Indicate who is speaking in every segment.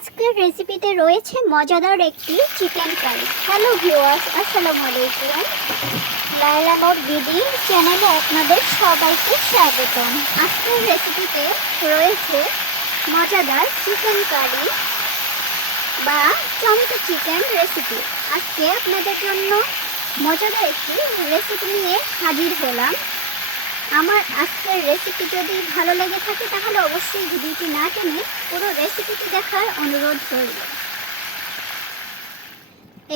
Speaker 1: আজকের রেসিপিতে রয়েছে মজাদার একটি চিকেন কারি হ্যালো ভিউয়ার্স আসসালামু আলাইকুম। লায়লা মোর দিদি চ্যানেলে আপনাদের সবাইকে স্বাগতম। আজকের রেসিপিতে রয়েছে মজাদার চিকেন কারি বা টমেটো চিকেন রেসিপি আজকে আপনাদের জন্য মজাদার একটি রেসিপি নিয়ে হাজির হলাম। আমার আজকের রেসিপি যদি ভালো লেগে থাকে, তাহলে অবশ্যই ভিডিওটি না টেনে পুরো রেসিপিটি দেখার অনুরোধ করব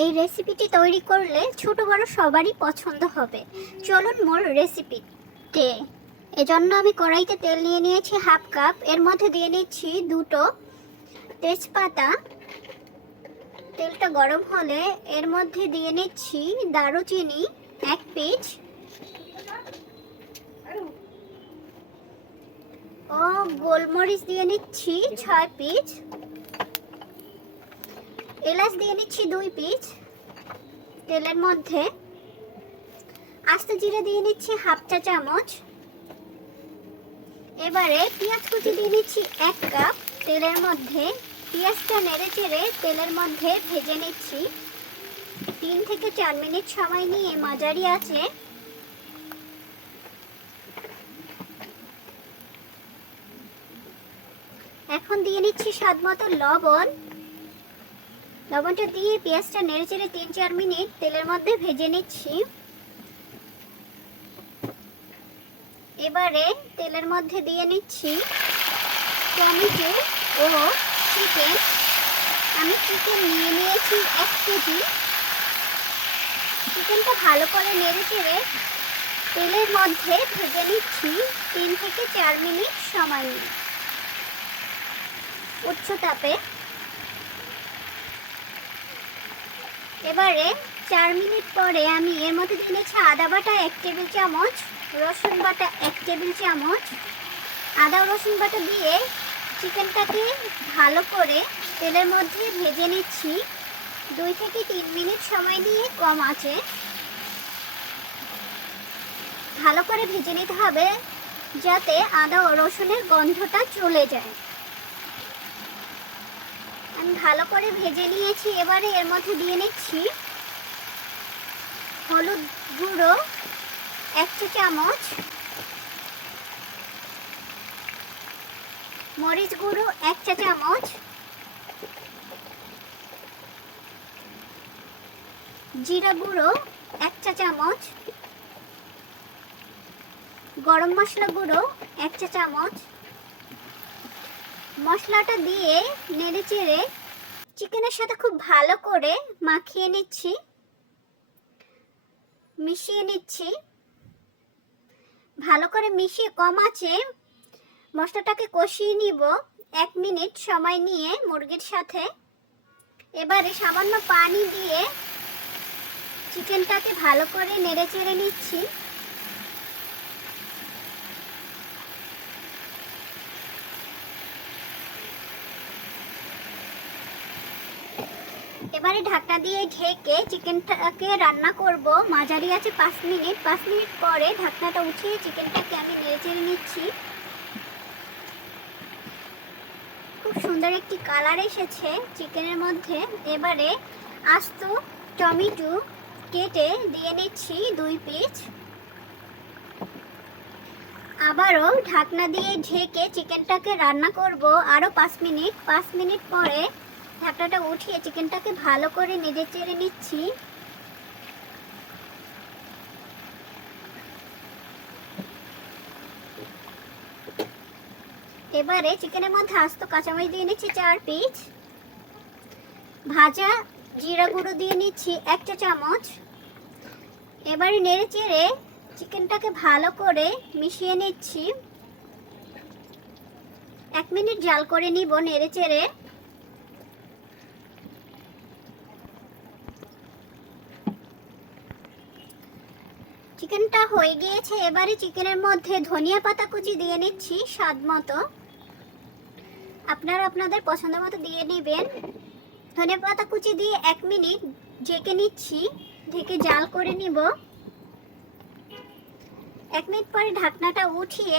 Speaker 1: এই রেসিপিটি তৈরি করলে ছোট বড় সবারই পছন্দ হবে। চলুন মোর রেসিপিতে এজন্য আমি কড়াইতে তেল নিয়ে নিয়েছি হাফ কাপ। এর মধ্যে দিয়ে নিচ্ছি দুটো তেজপাতা। তেলটা গরম হলে এর মধ্যে দিয়ে নিচ্ছি দারুচিনি এক পিস ও গোলমরিচ দিয়ে নিচ্ছি ছয় পিস এলাচ দিয়ে নিচ্ছি দুই পিস তেলের মধ্যে আস্ত জিরে দিয়ে নিচ্ছি হাফ চা চামচ। এবারে পেঁয়াজ কুচি দিয়ে নিচ্ছি এক কাপ। তেলের মধ্যে পেঁয়াজটা নেড়ে চেড়ে তেলের মধ্যে ভেজে নিচ্ছি। তিন থেকে চার মিনিট সময় নিয়ে মাঝারি আছে এখন দিয়ে নিচ্ছি স্বাদ মতো লবণ। লবণটা দিয়ে পেঁয়াজটা নেড়ে চেড়ে তিন চার মিনিট তেলের মধ্যে ভেজে নিচ্ছি। এবারে তেলের মধ্যে দিয়ে নিচ্ছি টমেটো ও চিকেন। আমি চিকেন নিয়ে নিয়েছি এক কেজি। চিকেনটা ভালো করে নেড়ে চেড়ে তেলের মধ্যে ভেজে নিচ্ছি তিন থেকে চার মিনিট সময় নিয়ে। উচ্চ তাপে। এবারে চার মিনিট পরে আমি এর মধ্যে দিয়ে নিচ্ছি আদা বাটা এক টেবিল চামচ, রসুন বাটা এক টেবিল চামচ। আদা রসুন বাটা দিয়ে চিকেনটাকে ভালো করে তেলের মধ্যে ভেজে নিচ্ছি। দুই থেকে তিন মিনিট সময় নিয়ে কম আছে। ভালো করে ভেজে নিতে হবে যাতে আদা ও রসুনের গন্ধটা চলে যায়। আমি ভালো করে ভেজে নিয়েছি, এবারে এর মধ্যে দিয়ে নিচ্ছি হলুদ গুঁড়ো, এক চা চামচ, মরিচ গুঁড়ো, এক চা চামচ, জিরা গুঁড়ো, এক চা চামচ, গরম মশলা গুঁড়ো, এক চা চামচ মশলাটা দিয়ে নেড়ে চেড়ে চিকেনের সাথে খুব ভালো করে মাখিয়ে নিচ্ছি। মিশিয়ে নিচ্ছি। ভালো করে মিশিয়ে কম আছে, মশলাটাকে কষিয়ে নিব। এক মিনিট সময় নিয়ে মুরগির সাথে। এবারে সামান্য পানি দিয়ে চিকেনটাকে ভালো করে নেড়ে চেড়ে নিচ্ছি। এবারে ঢাকনা দিয়ে ঢেকে চিকেনটাকে রান্না করব। মাঝারি আছে পাঁচ মিনিট। পাঁচ মিনিট পরে ঢাকনাটা উঠিয়ে চিকেনটাকে আমি নেড়ে নিচ্ছি। খুব সুন্দর একটি কালার এসেছে চিকেনের মধ্যে। এবারে আস্ত টমেটো কেটে দিয়ে নিচ্ছি দুই পিস আবারও ঢাকনা দিয়ে ঢেকে চিকেনটাকে রান্না করব আরও পাঁচ মিনিট। পাঁচ মিনিট পরে ঢাকনাটা উঠিয়ে চিকেনটাকে ভালো করে নেড়ে চেড়ে নিচ্ছি। এবারে চিকেনের মধ্যে আস্ত কাঁচামরিচ দিয়ে নিচ্ছি চার পিস ভাজা জিরা গুঁড়ো দিয়ে নিচ্ছি এক চা চামচ। এবারে নেড়ে চেড়ে চিকেনটাকে ভালো করে মিশিয়ে নিচ্ছি। এক মিনিট জাল করে নিব নেড়ে চেড়ে চিকেনটা হয়ে গিয়েছে, এবারে চিকেনের মধ্যে ধনিয়া পাতা কুচি দিয়ে নিচ্ছি স্বাদ মতো। আপনারা আপনাদের পছন্দ মতো দিয়ে নেবেন। ধনিয়া পাতা কুচি দিয়ে এক মিনিট ঢেকে নিচ্ছি, ঢেকে জাল করে নিব। এক মিনিট পরে ঢাকনাটা উঠিয়ে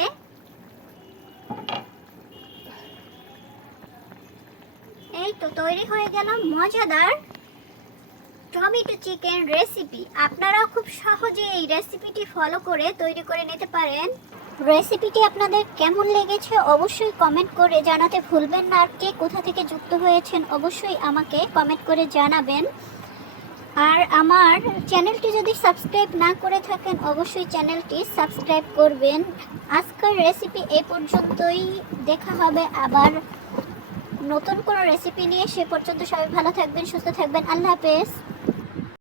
Speaker 1: এই তো তৈরি হয়ে গেল মজাদার টমেটো চিকেন রেসিপি আপনারাও খুব সহজে এই রেসিপিটি ফলো করে তৈরি করে নিতে পারেন। রেসিপিটি আপনাদের কেমন লেগেছে অবশ্যই কমেন্ট করে জানাতে ভুলবেন না। আর কে কোথা থেকে যুক্ত হয়েছেন অবশ্যই আমাকে কমেন্ট করে জানাবেন। আর আমার চ্যানেলটি যদি সাবস্ক্রাইব না করে থাকেন, অবশ্যই চ্যানেলটি সাবস্ক্রাইব করবেন। আজকের রেসিপি এই পর্যন্তই। দেখা হবে আবার নতুন কোনো রেসিপি নিয়ে। সে পর্যন্ত সবাই ভালো থাকবেন, সুস্থ থাকবেন। আল্লাহ হাফেজ।